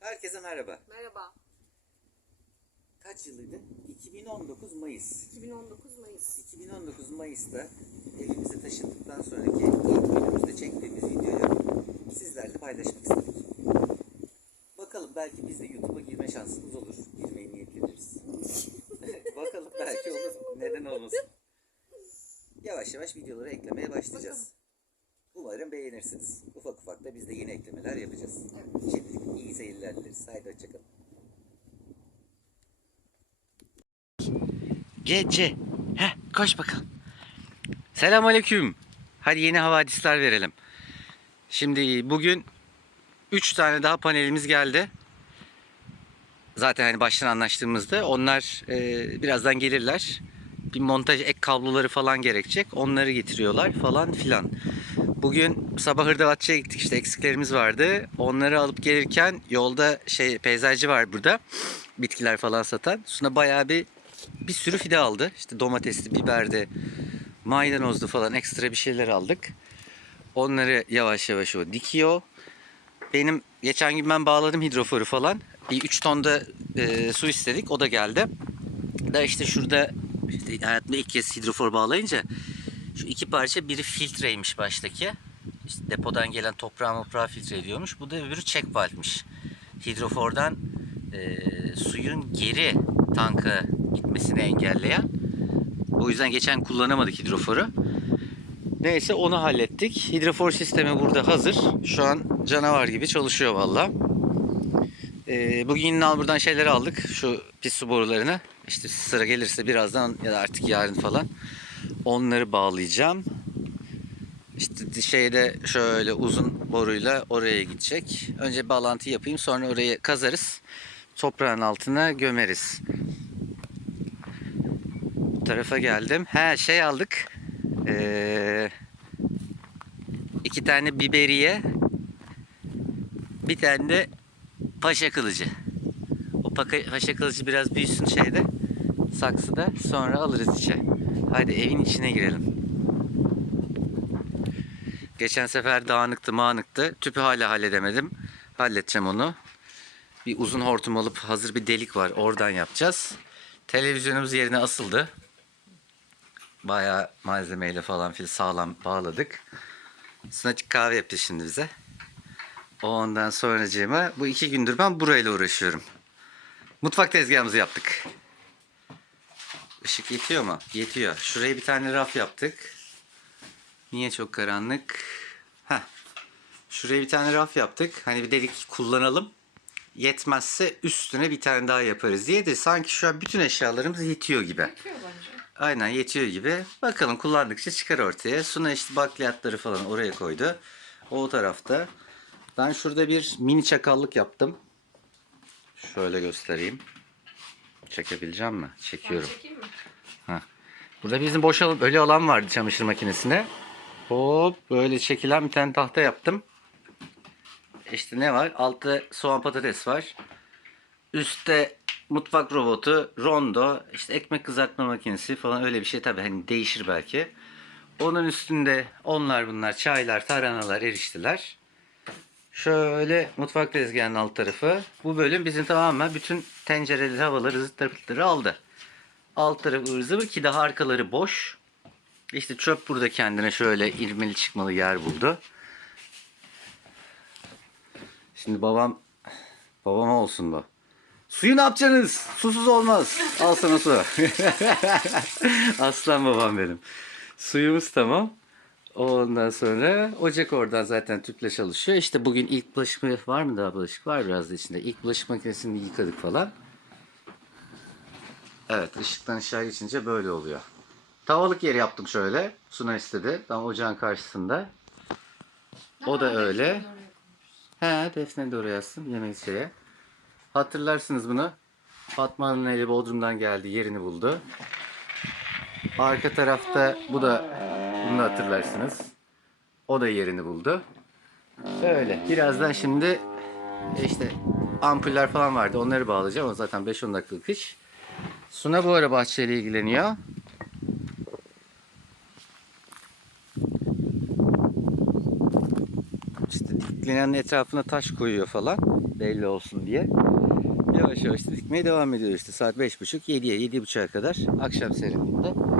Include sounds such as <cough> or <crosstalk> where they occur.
Herkese merhaba. Merhaba. Kaç yılıydı? 2019 Mayıs. 2019 Mayıs. 2019 Mayıs'ta evimize taşındıktan sonraki ilk günümüzde çektiğimiz videoyu sizlerle paylaşmak istedik. Bakalım belki biz de YouTube'a girme şansımız olur. Girmeyi niyetleniriz. <laughs> Bakalım belki olur. Neden olmasın? Yavaş yavaş videoları eklemeye başlayacağız. Umarım beğenirsiniz. Ufak ufak da biz de yeni eklemeler yapacağız. Şimdilik dileriz. Haydi hoşçakalın. Gece. Heh, koş bakalım. Selamünaleyküm. Hadi yeni havadisler verelim. Şimdi bugün 3 tane daha panelimiz geldi. Zaten hani baştan anlaştığımızda onlar e, birazdan gelirler. Bir montaj ek kabloları falan gerekecek. Onları getiriyorlar falan filan. Bugün sabah hırdavatçıya gittik işte eksiklerimiz vardı. Onları alıp gelirken yolda şey peyzajcı var burada. Bitkiler falan satan. Suna bayağı bir bir sürü fide aldı. İşte domatesli, biberdi, maydanozlu falan ekstra bir şeyler aldık. Onları yavaş yavaş o dikiyor. Benim geçen gün ben bağladım hidroforu falan. Bir 3 tonda e, su istedik. O da geldi. Da işte şurada işte hayatımda ilk kez hidrofor bağlayınca şu iki parça biri filtreymiş baştaki. İşte depodan gelen toprağı toprağı filtre ediyormuş. Bu da öbürü check valve'miş. Hidrofordan e, suyun geri tanka gitmesini engelleyen. O yüzden geçen kullanamadık hidroforu. Neyse onu hallettik. Hidrofor sistemi burada hazır. Şu an canavar gibi çalışıyor valla. Ee, bugün yine buradan şeyleri aldık. Şu pis su borularını. İşte sıra gelirse birazdan ya da artık yarın falan onları bağlayacağım. İşte şeyde şöyle uzun boruyla oraya gidecek. Önce bağlantı yapayım sonra orayı kazarız. Toprağın altına gömeriz. Bu tarafa geldim. He şey aldık. Ee, iki tane biberiye. Bir tane de paşa kılıcı. O paşa kılıcı biraz büyüsün şeyde. Saksıda. Sonra alırız içe. Hadi evin içine girelim. Geçen sefer dağınıktı mağınıktı. Tüpü hala halledemedim. Halledeceğim onu. Bir uzun hortum alıp hazır bir delik var. Oradan yapacağız. Televizyonumuz yerine asıldı. Bayağı malzemeyle falan fil sağlam bağladık. Sınacık kahve yaptı şimdi bize. Ondan sonracığıma bu iki gündür ben burayla uğraşıyorum. Mutfak tezgahımızı yaptık. Işık yetiyor mu? Yetiyor. Şuraya bir tane raf yaptık. Niye çok karanlık? Heh. Şuraya bir tane raf yaptık. Hani bir dedik kullanalım. Yetmezse üstüne bir tane daha yaparız diye de sanki şu an bütün eşyalarımız yetiyor gibi. Bakıyor bence. Aynen yetiyor gibi. Bakalım kullandıkça çıkar ortaya. Suna işte bakliyatları falan oraya koydu. O tarafta. Ben şurada bir mini çakallık yaptım. Şöyle göstereyim. Çekebileceğim mi? Ben Çekiyorum. çekeyim mi? Burada bizim boş ölü alan vardı çamaşır makinesine. Hop böyle çekilen bir tane tahta yaptım. İşte ne var? Altta soğan patates var. Üstte mutfak robotu, rondo, işte ekmek kızartma makinesi falan öyle bir şey tabii hani değişir belki. Onun üstünde onlar bunlar çaylar, tarhanalar, eriştiler. Şöyle mutfak tezgahının alt tarafı. Bu bölüm bizim tamamen bütün tencereleri, havaları, zıtları aldı. Alt tarafı zıvır ki daha arkaları boş. İşte çöp burada kendine şöyle irmeli çıkmalı yer buldu. Şimdi babam babama olsun bu. Suyu ne yapacaksınız? Susuz olmaz. Al sana su. <laughs> Aslan babam benim. Suyumuz tamam. Ondan sonra ocak oradan zaten tüple çalışıyor. İşte bugün ilk bulaşık var mı daha bulaşık? Var biraz da içinde. İlk bulaşık makinesini yıkadık falan. Evet ışıktan ışığa geçince böyle oluyor. Tavalık yeri yaptım şöyle. Suna istedi. Tam ocağın karşısında. O da öyle. He Defne de oraya yazsın yemek şeye. Hatırlarsınız bunu. Fatma Hanım'ın eli Bodrum'dan geldi yerini buldu. Arka tarafta bu da bunu da hatırlarsınız. O da yerini buldu. Böyle. Birazdan şimdi e, işte ampuller falan vardı. Onları bağlayacağım. O zaten 5-10 dakikalık iş. Suna bu ara bahçeyle ilgileniyor. İşte dikli binanın etrafına taş koyuyor falan belli olsun diye. Yavaş yavaş dikmeye devam ediyor işte saat 5.30 7'ye 7.30'a kadar akşam serinliğinde